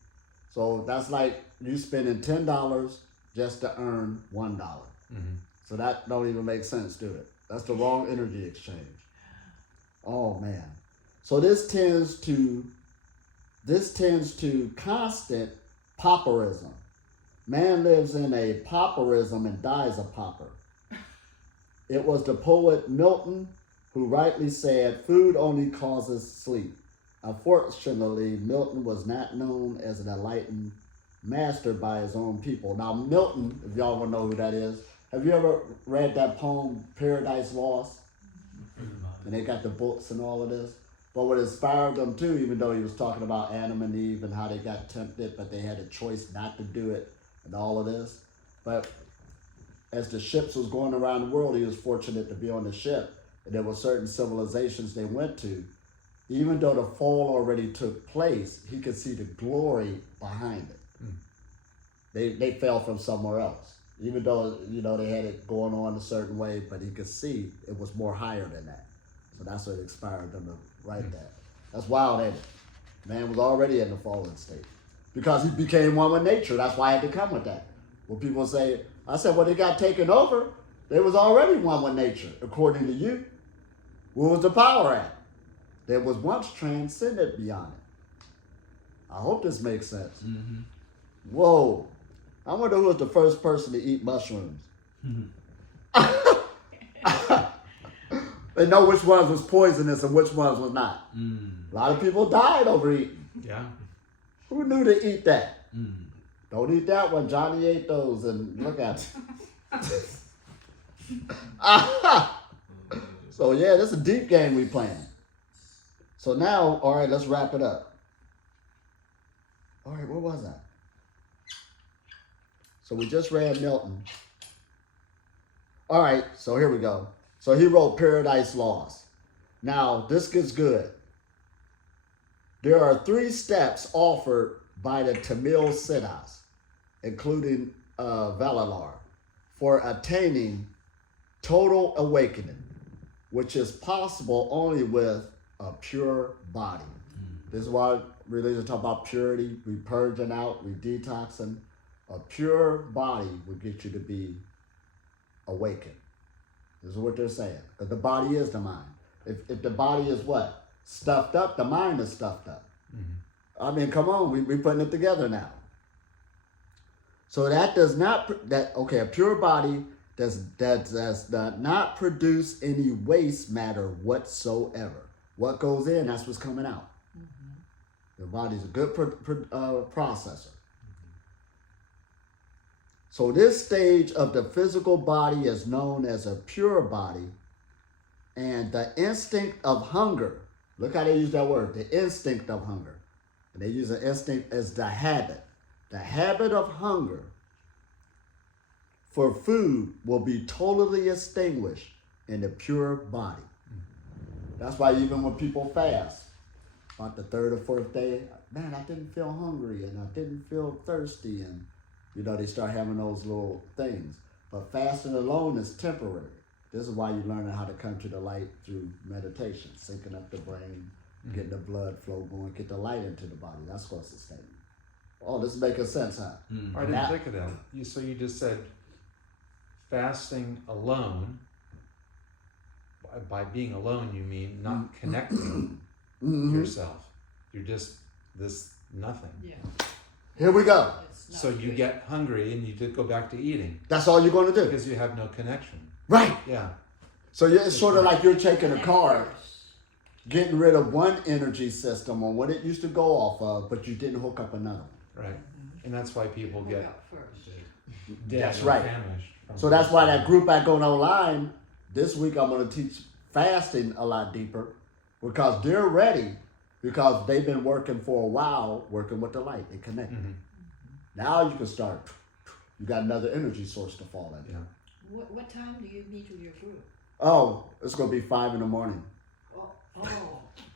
So that's like you spending $10 just to earn $1. So that don't even make sense, do it? That's the wrong energy exchange. Oh man. So this tends to constant pauperism. Man lives in a pauperism and dies a pauper. It was the poet Milton who rightly said, food only causes sleep. Unfortunately, Milton was not known as an enlightened master by his own people. Now, Milton, if y'all want to know who that is, have you ever read that poem, Paradise Lost? And they got the books and all of this. But what inspired them too, even though he was talking about Adam and Eve and how they got tempted, but they had a choice not to do it and all of this. But as the ships was going around the world, he was fortunate to be on the ship. And there were certain civilizations they went to. Even though the fall already took place, he could see the glory behind it. They fell from somewhere else. Even though, they had it going on a certain way, but he could see it was more higher than that. So that's what inspired them to write that. That's wild, ain't it? Man was already in the fallen state. Because he became one with nature. That's why I had to come with that. When people say, I said, well, they got taken over. They was already one with nature, according to you. Where was the power at? They was once transcended beyond it. I hope this makes sense. Mm-hmm. Whoa. I wonder who was the first person to eat mushrooms. They know which ones was poisonous and which ones was not. A lot of people died overeating. Yeah. Who knew to eat that? Don't eat that one. Johnny ate those and look at it. So yeah, this is a deep game we playing. So now, all right, let's wrap it up. All right, where was I? So we just read Milton. All right, so here we go. So he wrote Paradise Lost. Now, this gets good. There are 3 steps offered by the Tamil Siddhas, including Valalar, for attaining total awakening, which is possible only with a pure body. This is why religion talk about purity. We purging out, we detoxing. A pure body will get you to be awakened. This is what they're saying. Because the body is the mind. If the body is what? Stuffed up, the mind is stuffed up. I mean, come on, we putting it together now. So that does not, a pure body does not produce any waste matter whatsoever. What goes in, that's what's coming out. The body's a good processor. So this stage of the physical body is known as a pure body, and the instinct of hunger, look how they use that word, the instinct of hunger. And they use an instinct as the habit. The habit of hunger for food will be totally extinguished in the pure body. That's why even when people fast, about the 3rd or 4th day, man, I didn't feel hungry and I didn't feel thirsty, and they start having those little things. But fasting alone is temporary. This is why you're learning how to come to the light through meditation, syncing up the brain, getting the blood flow going, get the light into the body. That's going to sustain you. Oh, this is making sense, huh? I didn't think of that. So you just said fasting alone. By being alone, you mean not connecting yourself. You're just this nothing. Yeah. Here we go. So you get hungry and you just go back to eating. That's all you're going to do. Because you have no connection. Right. Yeah. So it's sort of like you're taking a car, getting rid of one energy system on what it used to go off of, but you didn't hook up another one. Right. And that's why people get dead That's or right. famished. So that's why that group I go online, this week I'm going to teach fasting a lot deeper, because they're ready, because they've been working for a while, working with the light. They connect. Now you can start. You got another energy source to fall into. Yeah. What time do you meet with your group? Oh, it's going to be 5 in the morning. Oh.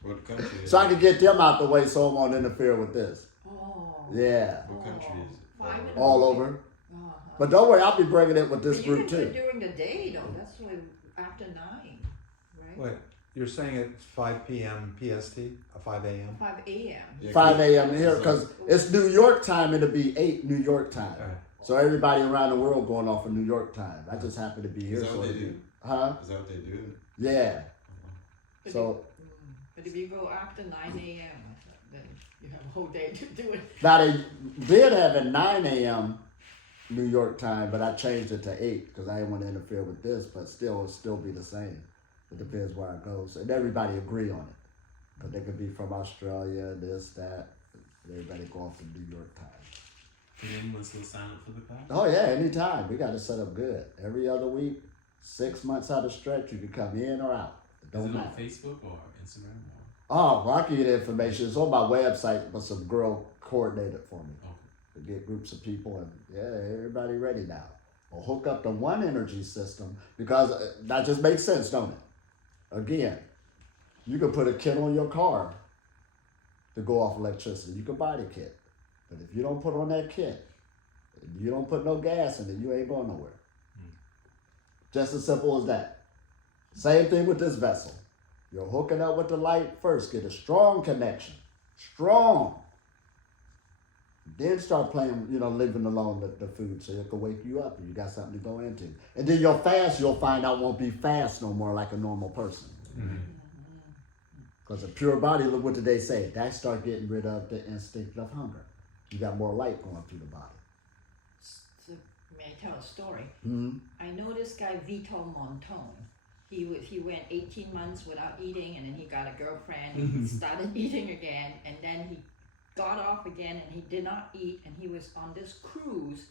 What country is So I it? can get them out the way so it won't interfere with this. Oh. Yeah. What country is it? 5 in the All morning. over. Uh-huh. But don't worry, I'll be bringing it with this But you group can do too. it during the day though. That's why after 9, right? Wait, you're saying at 5 p.m. PST? 5 a.m.? 5 a.m. Yeah, 5 a.m. here, because it's New York time. It'll be 8 New York time. All right. So everybody around the world going off of New York time. I just happen to be here. Is that so what they it'll be- do? Huh? Is that what they do? Yeah. But So But if you go after 9 a.m., then you have a whole day to do it. now they did have a 9 a.m. New York time, but I changed it to 8 because I didn't want to interfere with this. But it'll still be the same. It depends where I go. So and everybody agree on it, because they could be from Australia, this, that. Everybody go off to New York time. Can anyone still sign up for the class? Oh yeah, anytime. We got it set up good. Every other week, 6 months out of stretch, you can come in or out. It Is don't it on matter. Facebook or Instagram? Oh, well, I can get information. It's on my website, but some girl coordinated for me Or, to get groups of people, and yeah, everybody ready now. or hook up to one energy system, because that just makes sense, don't it? Again, you can put a kit on your car to go off electricity. You can buy the kit. But if you don't put on that kit, if you don't put no gas in it, you ain't going nowhere. Just as simple as that. Same thing with this vessel. You're hooking up with the light first. Get a strong connection. Strong. Then start playing, living alone the food so it can wake you up and you got something to go into. And then your fast, you'll find out, won't be fast no more like a normal person. Because a pure body, look what did they say? That start getting rid of the instinct of hunger. You got more light going through the body. So, may I tell a story? Mm-hmm. I know this guy Vito Montone. He went 18 months without eating, and then he got a girlfriend, and he started eating again, and then he got off again, and he did not eat, and he was on this cruise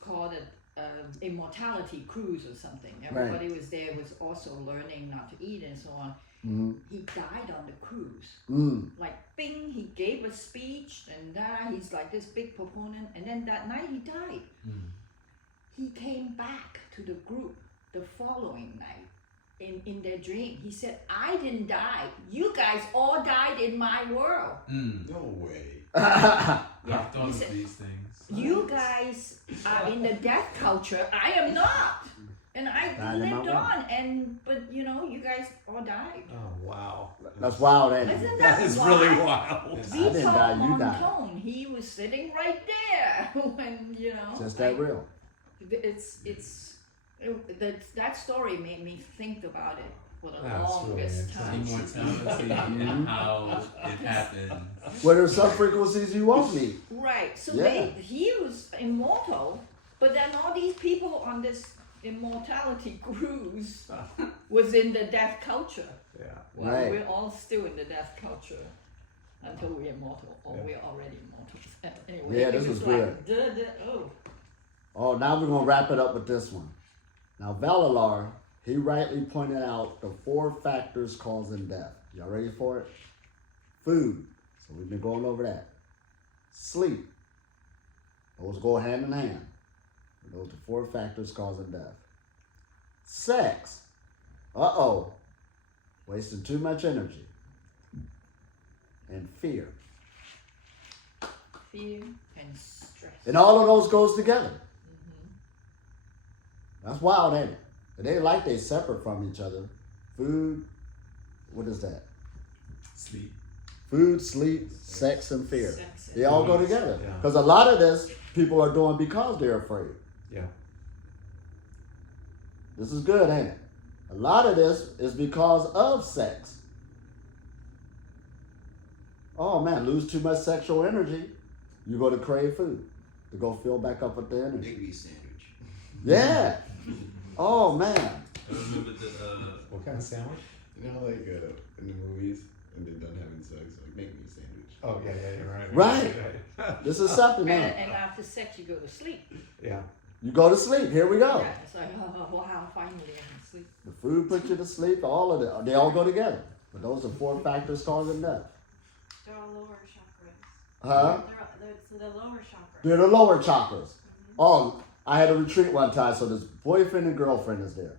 called Immortality cruise or something. Everybody was there, was also learning not to eat and so on. He died on the cruise. Like, bing, he gave a speech, and he's like this big proponent, and then that night he died. He came back to the group the following night. In their dream, he said, I didn't die. You guys all died in my world. No way. Yeah, I've thought he of said, these things. you guys are in the death culture. I am not. And I lived on, but you guys all died. Oh, wow. That's wild, ain't it? Isn't That that is wild? really wild. Vito didn't die, you died. Montone, he was sitting right there when, Just that real. That story made me think about it for the That's longest really time. Immortality and how it happened. Well, there's some frequencies you won't meet. Right. So Yeah. he was immortal, but then all these people on this immortality cruise was in the death culture. Yeah. Well, Right. we're all still in the death culture until we're immortal, or we're already immortal. Anyway, Yeah, it this was like, good. oh. Oh, now we're going to wrap it up with this one. Now, Valalar, he rightly pointed out the 4 factors causing death. Y'all ready for it? Food. So we've been going over that. Sleep. Those go hand in hand. Those are 4 factors causing death. Sex. Uh-oh. Wasting too much energy. And fear. Fear and stress. And all of those goes together. That's wild, ain't it? It ain't like they separate from each other. Food, what is that? Sleep. Food, sleep, sex, and fear. Sex and They all go together. Yeah. Because a lot of this people are doing because they're afraid. Yeah. This is good, ain't it? A lot of this is because of sex. Oh man, lose too much sexual energy, you go to crave food to go fill back up with the energy. Big B sandwich. Yeah. Oh man. I remember the What kind of sandwich? You know, like in the movies, and they're done having sex, like make me a sandwich. Oh, yeah, Right. This is something, man. And after sex, you go to sleep. Yeah. You go to sleep. Here we go. Yeah, it's like, oh, wow, finally I can sleep. The food puts you to sleep. All of it. They all go together. But those are 4 factors causing death. They're all lower chakras. Huh? So the lower chakras. They're the lower chakras. Oh, I had a retreat one time, so this boyfriend and girlfriend is there.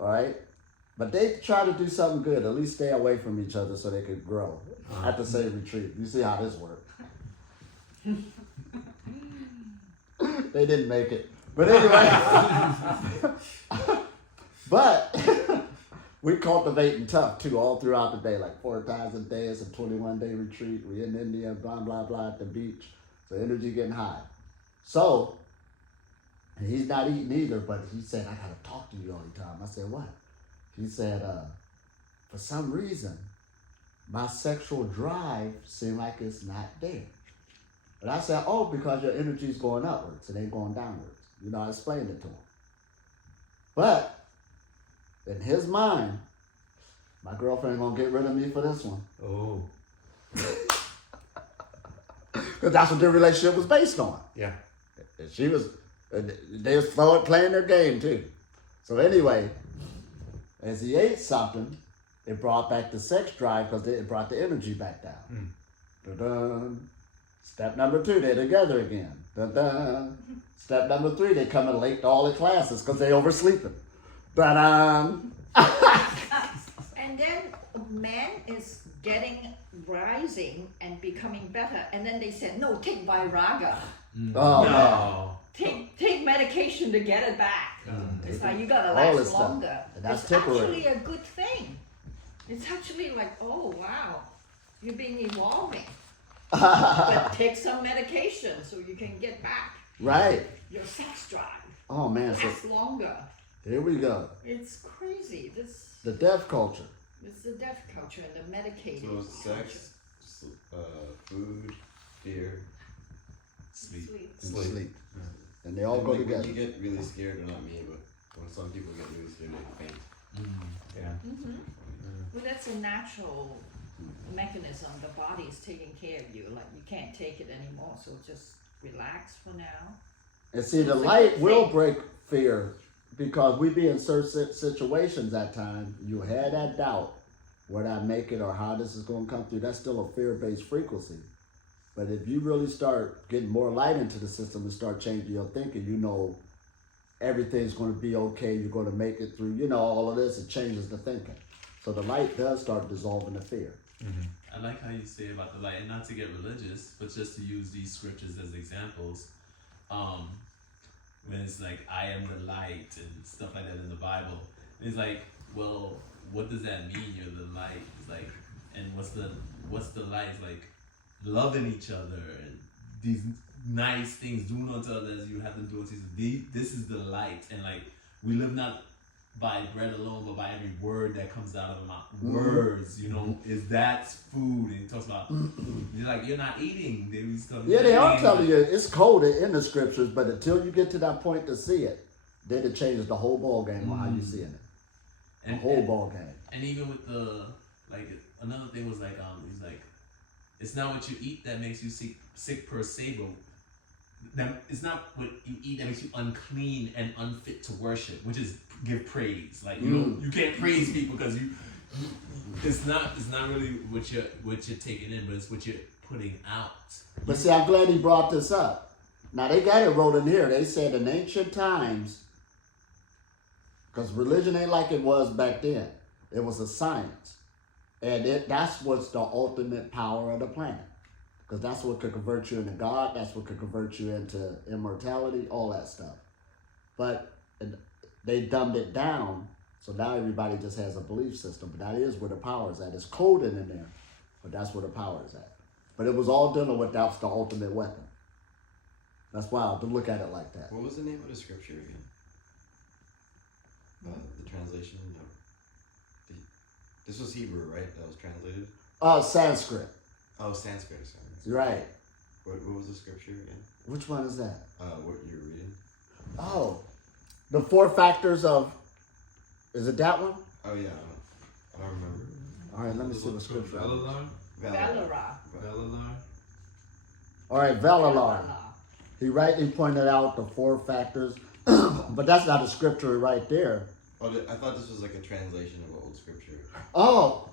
All right? But they try to do something good, at least stay away from each other so they could grow at the same retreat. You see how this works. They didn't make it. But anyway. But we cultivating tough too all throughout the day, like 4 times a day. It's a 21-day retreat. We're in India, blah, blah, blah, at the beach. So energy getting high. So, and he's not eating either, but he said, I gotta talk to you all the time. I said, what? He said, for some reason, my sexual drive seems like it's not there. And I said, oh, because your energy's going upwards, it ain't going downwards. You know, I explained it to him. But in his mind, my girlfriend gonna get rid of me for this one. Oh. Because that's what their relationship was based on. Yeah. And they was playing their game too. So anyway, as he ate something, it brought back the sex drive because it brought the energy back down. Dun-dun. Step number 2, they're together again. Dun-dun. Step number 3, they coming late to all the classes because they oversleeping. But And then man is rising and becoming better, and then they said, no, take Vairaga. oh man, No. Take medication to get it back. It's like you gotta All this last stuff. longer. And that's it's temporary. actually a good thing. It's actually like, oh wow, you've been evolving. But take some medication so you can get back right. your sex drive. Oh man, so Last longer. here we go. It's crazy. The deaf culture. It's the deaf culture and the medicated So culture. sex, food, fear. Sleep. Sweet. And Sleep. sleep. And they all And go like, together. when you get really scared, or not me, but when some people get really scared, they faint. Yeah. Well, that's a natural mechanism. The body is taking care of you. Like you can't take it anymore, so just relax for now. And see, the It's a light good will thing. break fear because we be in certain situations at times. You had that doubt, whether I make it or how this is going to come through. That's still a fear-based frequency. But if you really start getting more light into the system and start changing your thinking, you know everything's going to be okay. You're going to make it through. You know, all of this, it changes the thinking. So the light does start dissolving the fear. I like how you say about the light, and not to get religious, but just to use these scriptures as examples. When it's like, I am the light and stuff like that in the Bible, it's like, well, what does that mean? You're the light. It's like, and what's the light? It's like loving each other and these nice things, doing unto others as you have them do unto you. This is the light, and like we live not by bread alone, but by every word that comes out of the mouth. Words, you know, is that's food. And he talks about, you're like, you're not eating. Yeah, they are telling you it's coded in the scriptures, but until you get to that point to see it, then it changes the whole ball game on how you seeing it. The whole ball game. And even with the, like, another thing was like, he's like, it's not what you eat that makes you sick per se, but it's not what you eat that makes you unclean and unfit to worship, which is give praise. Like you can't praise people because it's not really what you're taking in, but it's what you're putting out. But see, I'm glad he brought this up. Now they got it wrote in here. They said in ancient times, because religion ain't like it was back then. It was a science, and that's what's the ultimate power of the planet. Because that's what could convert you into God. That's what could convert you into immortality, all that stuff. But they dumbed it down, so now everybody just has a belief system. But that is where the power is at. It's coded in there, but that's where the power is at. But it was all dealing with that's the ultimate weapon. That's wild to look at it like that. What was the name of the scripture again? The translation? No. This was Hebrew, right? That was translated? Sanskrit. Oh, Sanskrit. Sorry. Right. What was the scripture again? Which one is that? What you were reading? Oh, the 4 factors of. Is it that one? Oh yeah, I don't remember. All right, let me see what scripture. Velalar? Valara. Velalar? All right, Velalar. He rightly pointed out the 4 factors, but that's not a scripture right there. Oh, I thought this was like a translation of an old scripture. Oh,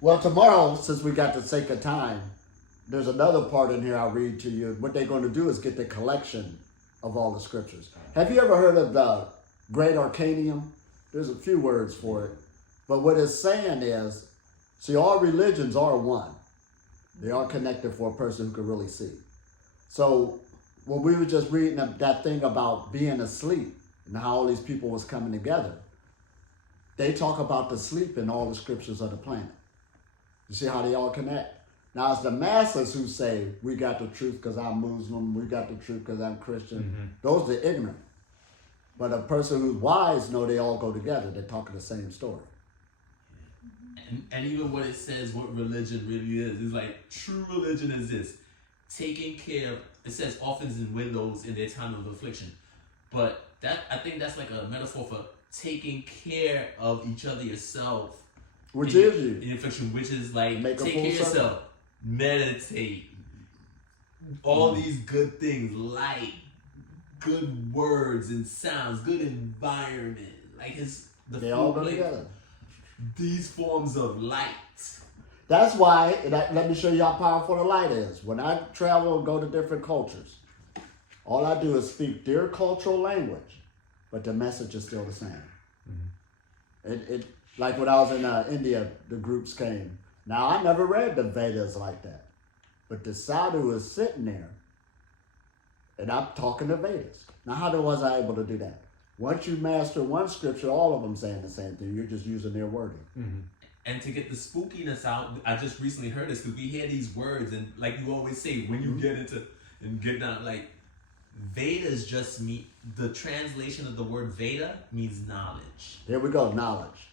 well, tomorrow, since we got the sake of time, there's another part in here I'll read to you. What they're going to do is get the collection of all the scriptures. Have you ever heard of the Great Arcanium? There's a few words for it. But what it's saying is, see, all religions are one. They are connected for a person who can really see. So when we were just reading that thing about being asleep and how all these people was coming together, they talk about the sleep in all the scriptures of the planet. You see how they all connect? Now it's the masses who say, we got the truth because I'm Muslim, we got the truth because I'm Christian. Those are ignorant. But a person who's wise know they all go together. They're talking the same story. And even what it says, what religion really is like true religion is this: taking care of. It says orphans and widows in their time of affliction, but that I think that's like a metaphor for taking care of each other, yourself, Which in, is you. in affliction, which is like Make a take full care of circle. yourself, meditate, all these good things, light, good words and sounds, good environment, like it's the They all full go plate. together. These forms of light. That's why, let me show you how powerful the light is. When I travel and go to different cultures, all I do is speak their cultural language, but the message is still the same. It like when I was in India, the groups came. Now, I never read the Vedas like that, but the sadhu is sitting there, and I'm talking the Vedas. Now, how was I able to do that? Once you master one scripture, all of them saying the same thing. You're just using their wording. And to get the spookiness out, I just recently heard this because we hear these words, and like you always say, when you get into and get down, like Vedas just mean the translation of the word Veda means knowledge. Here we go, knowledge.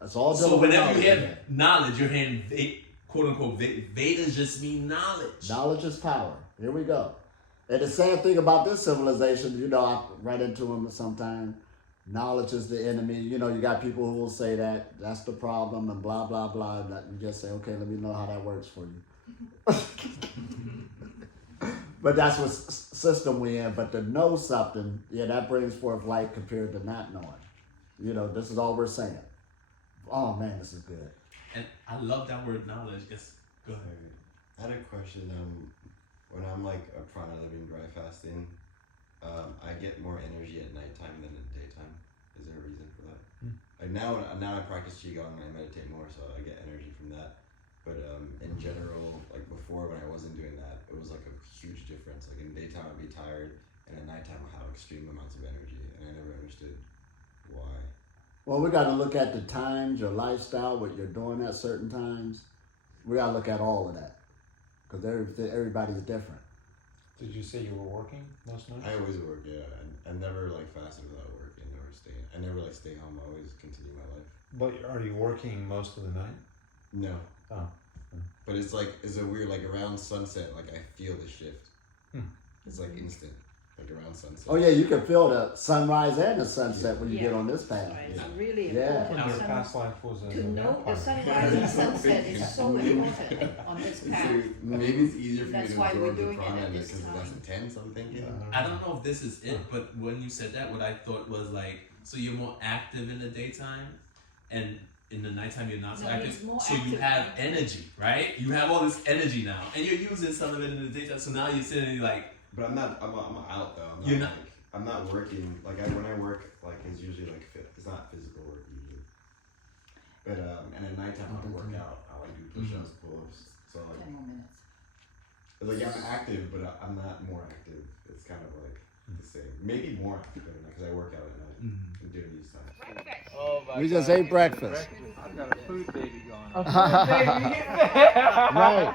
That's all. So whenever you hear knowledge, you're hearing quote unquote Vedas just mean knowledge. Knowledge is power. Here we go. And the sad thing about this civilization, you know, I run into them sometimes. Knowledge is the enemy. You know, you got people who will say that that's the problem and blah, blah, blah. And you just say, okay, let me know how that works for you. But that's what system we in. But to know something, yeah, that brings forth light compared to not knowing. You know, this is all we're saying. Oh, man, this is good. And I love that word knowledge. Yes, go ahead. I had a question. When I'm like a prana living dry fasting, I get more energy at nighttime than at daytime. Is there a reason for that? Like now I practice qigong and I meditate more, so I get energy from that. But in general, like before when I wasn't doing that, it was like a huge difference. Like in daytime I'd be tired, and at nighttime I'd have extreme amounts of energy, and I never understood why. Well, we got to look at the times, your lifestyle, what you're doing at certain times. We got to look at all of that because everybody's different. Did you say you were working most nights? I always work, yeah. I never like fasted without work, and never stay. I never like stay home. I always continue my life. But are you working most of the night? No. Oh. But it's a weird, like around sunset, like I feel the shift. It's like instant, like around sunset. Oh, yeah, you can feel the sunrise and the sunset when you get on this path. Right. It's really Yeah. important. Your past life was To know the vampire. sunrise and sunset is so important on this path. Maybe it's easier for That's me to why we're absorb the doing it prana at this because time. that's intense. I'm thinking. I don't know if this is it, but when you said that, what I thought was like, so you're more active in the daytime, and in the nighttime you're not so No, active. he's more So you active. have energy, right? You have all this energy now, and you're using some of it in the daytime. So now you're sitting and you're like, But I'm not. I'm out though. You're not- Like, I'm not working. Like when I work, like it's usually like it's not physical work usually. But and at nighttime when I work out, I like do push-ups, pull-ups. So 10 like, more minutes. like I'm active, but I'm not more active. It's kind of like the same. Maybe more active because I work out at night and during these times. Oh my We just God. ate breakfast. I've got a food baby going on. Right.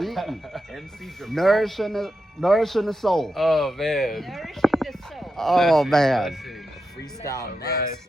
Eating. MC dramatic. Nourishing the soul. Oh man. Nourishing the soul. Oh, man. Freestyle.